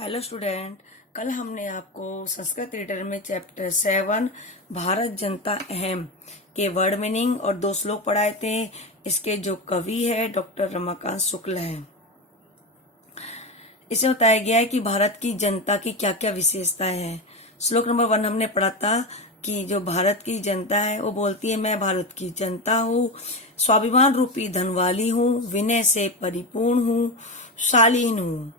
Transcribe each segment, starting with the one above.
Hello student, कल हमने आपको संस्कृत रीडर में चैप्टर 7 भारत जनता अहम के वर्ड मीनिंग और 2 श्लोक पढ़ाए थे। इसके जो कवि है डॉक्टर रमाकांत शुक्ल है। इसमें बताया गया है कि भारत की जनता की क्या क्या विशेषताएं हैं। श्लोक नंबर 1 हमने पढ़ा था कि जो भारत की जनता है वो बोलती है, मैं भारत की जनता हूँ, स्वाभिमान रूपी धन वाली हूँ, विनय से परिपूर्ण हूँ, शालीन हूँ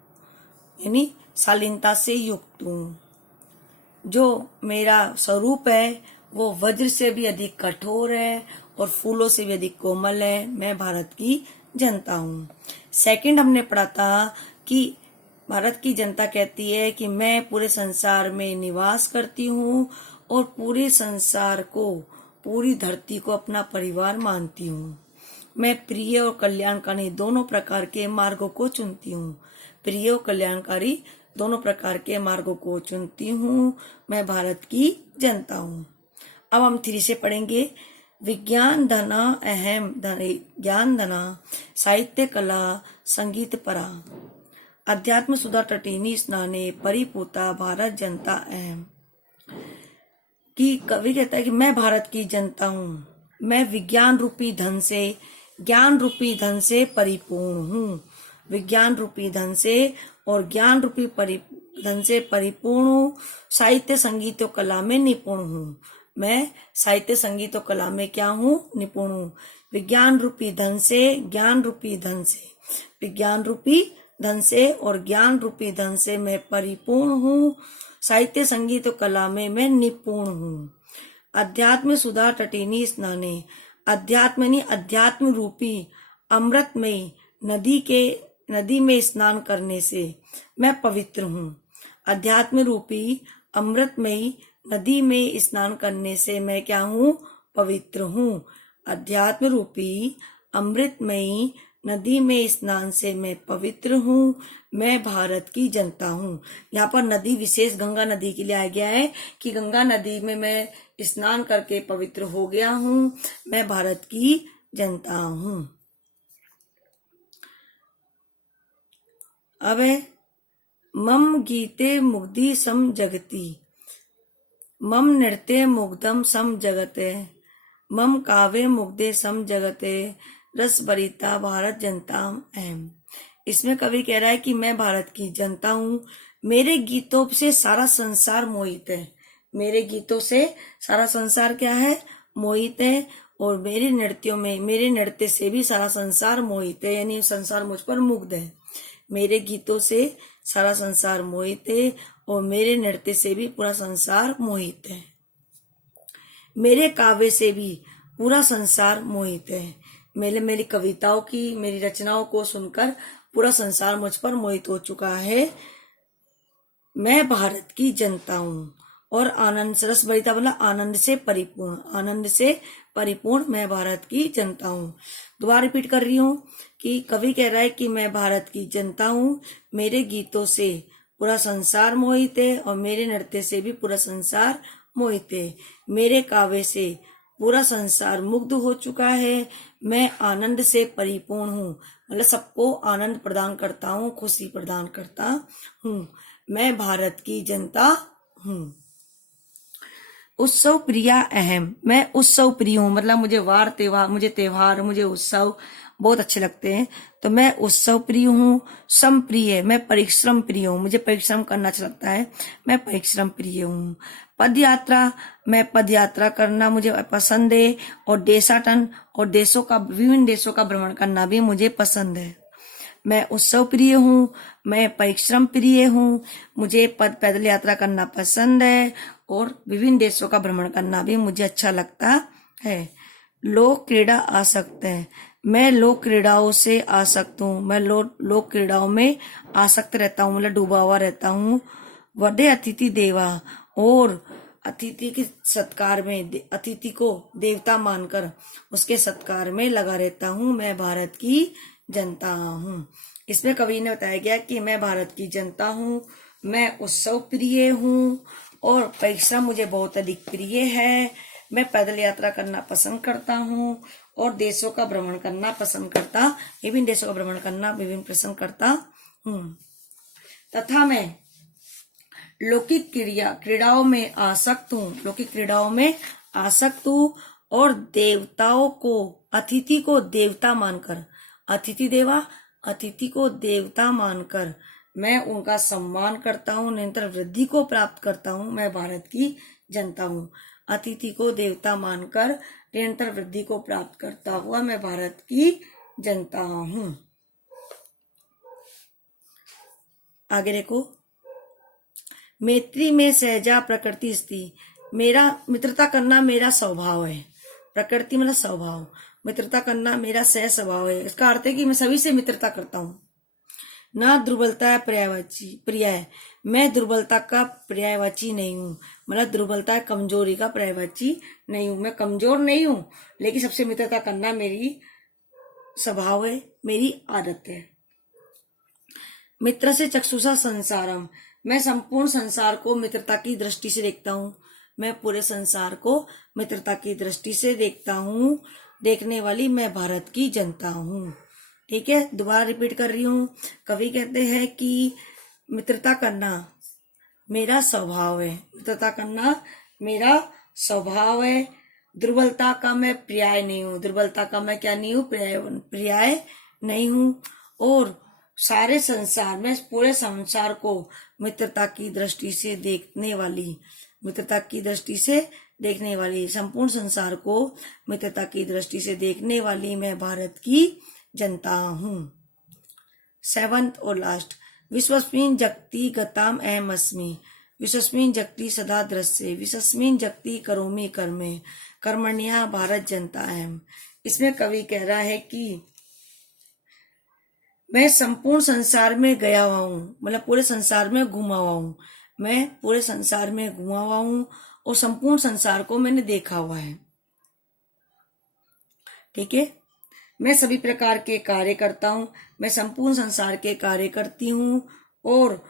यानी शालीनता से युक्त हूँ। जो मेरा स्वरूप है वो वज्र से भी अधिक कठोर है और फूलों से भी अधिक कोमल है। मैं भारत की जनता हूँ। सेकंड हमने पढ़ा था कि भारत की जनता कहती है कि मैं पूरे संसार में निवास करती हूँ और पूरे संसार को, पूरी धरती को अपना परिवार मानती हूँ। मैं प्रिय और कल्याणकारी दोनों प्रकार के मार्गों को चुनती हूँ। प्रिय और कल्याणकारी दोनों प्रकार के मार्गों को चुनती हूँ। मैं भारत की जनता हूँ। अब हम 3 से पढ़ेंगे। विज्ञान धना अहम ज्ञान धना, साहित्य कला संगीत परा, अध्यात्म सुधा तटिनी स्नाने, परिपूता भारत जनता अहम। कि कवि कहता है कि मैं भारत की जनता हूँ, मैं विज्ञान रूपी धन से, ज्ञान रूपी धन से परिपूर्ण हूँ। विज्ञान रूपी धन से और ज्ञान रूपी धन से परिपूर्ण हूँ। साहित्य संगीत और कला में निपुण हूँ। मैं साहित्य संगीत और कला में क्या हूँ? निपुण हूँ। विज्ञान रूपी धन से, ज्ञान रूपी धन से, विज्ञान रूपी धन से और ज्ञान रूपी धन से मैं परिपूर्ण हूँ। साहित्य संगीत और कला में मैं निपुण हूँ। अध्यात्म सुधा तटिनी स्नाने, अध्यात्म यानी अध्यात्म रूपी अमृतमयी नदी में स्नान करने से मैं पवित्र हूँ। अध्यात्म रूपी अमृतमयी नदी में स्नान करने से मैं क्या हूँ? पवित्र हूँ। अध्यात्म रूपी अमृतमयी नदी में स्नान से मैं पवित्र हूँ। मैं भारत की जनता हूँ। यहाँ पर नदी विशेष गंगा नदी के लिए आ गया है कि गंगा नदी में मैं स्नान करके पवित्र हो गया हूँ। मैं भारत की जनता हूँ। अब है मम गीते मुग्धि सम जगती, मम नृत्य मुग्धम सम जगते, मम काव्य मुग्धे सम जगते, रस भरिता भारत जनता अहम। इसमें कवि कह रहा है कि मैं भारत की जनता हूँ, मेरे गीतों से सारा संसार मोहित है। मेरे गीतों से सारा संसार क्या है? मोहित है। और मेरे नृत्य से भी सारा संसार मोहित है, यानी संसार मुझ पर मुग्ध है। मेरे गीतों से सारा संसार मोहित है और मेरे नृत्य से भी पूरा संसार मोहित है। मेरे काव्य से भी पूरा संसार मोहित है। मेरी कविताओं की, मेरी रचनाओं को सुनकर पूरा संसार मुझ पर मोहित हो चुका है। मैं भारत की जनता हूँ। और आनंद रस भरिता मतलब आनंद से परिपूर्ण, आनंद से परिपूर्ण मैं भारत की जनता हूँ। दोबारा रिपीट कर रही हूँ कि कवि कह रहा है कि मैं भारत की जनता हूँ, मेरे गीतों से पूरा संसार मोहित है और मेरे नृत्य से भी पूरा संसार मोहित है। मेरे काव्य से पूरा संसार मुग्ध हो चुका है। मैं आनंद से परिपूर्ण हूँ, मतलब सबको आनंद प्रदान करता हूँ, खुशी प्रदान करता हूँ। मैं भारत की जनता हूँ। उत्सव प्रिया अहम, मैं उत्सव प्रिय हूँ, मतलब मुझे त्योहार, मुझे उत्सव बहुत अच्छे लगते हैं, तो मैं उत्सव प्रिय हूँ। सम प्रिय, मैं परिश्रम प्रिय हूँ, मुझे परिश्रम करना अच्छा लगता है, मैं परिश्रम प्रिय हूँ। पद यात्रा, मैं पद यात्रा करना मुझे पसंद है। और देशाटन और विभिन्न देशों का भ्रमण करना भी मुझे पसंद है। मैं उत्सव प्रिय हूँ, मैं परिश्रम प्रिय हूँ, मुझे पैदल यात्रा करना पसंद है और विभिन्न देशों का भ्रमण करना भी मुझे अच्छा लगता है। लोक क्रीड़ा आसक्त है, मैं लोक क्रीड़ाओं से आसक्त हूँ, मैं लोक क्रीड़ाओं में आसक्त रहता हूँ, मतलब डूबा हुआ रहता हूँ। वडे अतिथि देवा, और अतिथि के सत्कार में, अतिथि को देवता मानकर उसके सत्कार में लगा रहता हूँ। मैं भारत की जनता हूँ। इसमें कवि ने बताया गया कि मैं भारत की जनता हूँ, मैं उत्सव प्रिय हूँ और परिश्रम मुझे बहुत अधिक प्रिय है। मैं पैदल यात्रा करना पसंद करता हूँ और देशों का भ्रमण करना पसंद करता, विभिन्न देशों का भ्रमण करना विभिन्न पसंद करता हूँ। तथा मैं लौकिक क्रीड़ाओं में आसक्त हूँ, लौकिक क्रीड़ाओं में आसक्त हूँ, और देवताओं को, अतिथि को देवता मानकर, अतिथि देवा, अतिथि को देवता मानकर मैं उनका सम्मान करता हूँ, निरंतर वृद्धि को प्राप्त करता हूँ। मैं भारत की जनता हूँ। अतिथि को देवता मानकर निरंतर वृद्धि को प्राप्त करता हुआ मैं भारत की जनता हूँ। आगे देखो, मैत्री में सहजा प्रकृति स्थिति, मेरा मित्रता करना मेरा स्वभाव है। प्रकृति मतलब स्वभाव, मित्रता करना मेरा सह स्वभाव है। इसका अर्थ है कि मैं सभी से मित्रता करता हूँ। ना दुर्बलता पर्याय, मैं दुर्बलता का पर्यायवाची नहीं हूँ, मतलब दुर्बलता कमजोरी का पर्यायवाची नहीं हूँ। मैं कमजोर नहीं हूँ, लेकिन सबसे मित्रता करना मेरी स्वभाव है, मेरी आदत है। मित्र से चक्षुषा संसारम, मैं संपूर्ण संसार को मित्रता की दृष्टि से देखता हूँ। मैं पूरे संसार को मित्रता की दृष्टि से देखता हूँ। देखने वाली मैं भारत की जनता हूँ। ठीक है, दोबारा रिपीट कर रही हूँ। कवि कहते हैं कि मित्रता करना मेरा स्वभाव है, मित्रता करना मेरा स्वभाव है। दुर्बलता का मैं पर्याय नहीं हूँ, दुर्बलता का मैं क्या नहीं हूँ, पर्याय नहीं हूँ। और सारे संसार में, पूरे संसार को मित्रता की दृष्टि से देखने वाली, मित्रता की दृष्टि से देखने वाली, संपूर्ण संसार को मित्रता की दृष्टि से देखने वाली मैं भारत की जनता हूँ। 7th और लास्ट, विश्वस्मिन् जगति गताम अहम अस्मि, विश्वस्मिन् जगति सदा दृश्ये, विश्वस्मिन् जगति करोमि कर्मे, कर्मण्या भारत जनता अहम। इसमें कवि कह रहा है कि मैं संपूर्ण संसार में गया हुआ हूँ, मतलब पूरे संसार में घुमा हुआ हूँ। मैं पूरे संसार में घुमा हुआ हूँ और संपूर्ण संसार को मैंने देखा हुआ है। ठीक है, मैं सभी प्रकार के कार्य करता हूँ, मैं संपूर्ण संसार के कार्य करती हूँ। और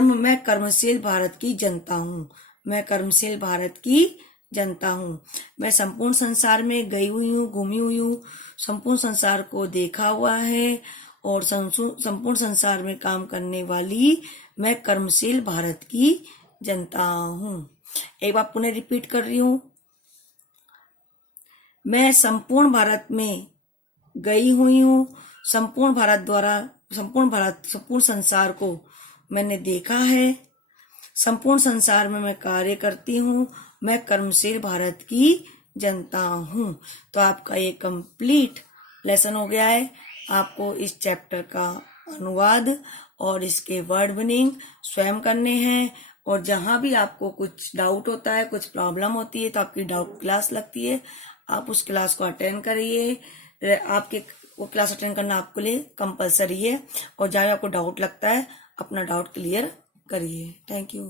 मैं कर्मशील भारत की जनता हूँ, मैं कर्मशील भारत की जनता हूँ। मैं संपूर्ण संसार में गई हुई हूँ, घूमी हुई हूँ, संपूर्ण संसार को देखा हुआ है, और संपूर्ण संसार में काम करने वाली मैं कर्मशील भारत की जनता हूँ। एक बार पुनः रिपीट कर रही हूँ। मैं संपूर्ण भारत में गई हुई हूँ, संपूर्ण संसार को मैंने देखा है, संपूर्ण संसार में मैं कार्य करती हूँ, मैं कर्मशील भारत की जनता हूँ। तो आपका ये कंप्लीट लेसन हो गया है। आपको इस चैप्टर का अनुवाद और इसके वर्ड मीनिंग स्वयं करने हैं। और जहां भी आपको कुछ डाउट होता है, कुछ प्रॉब्लम होती है, तो आपकी डाउट क्लास लगती है, आप उस क्लास को अटेंड करिए। आपके वो क्लास अटेंड करना आपके लिए कंपलसरी है। और जहाँ आपको डाउट लगता है, अपना डाउट क्लियर करिए। Thank you.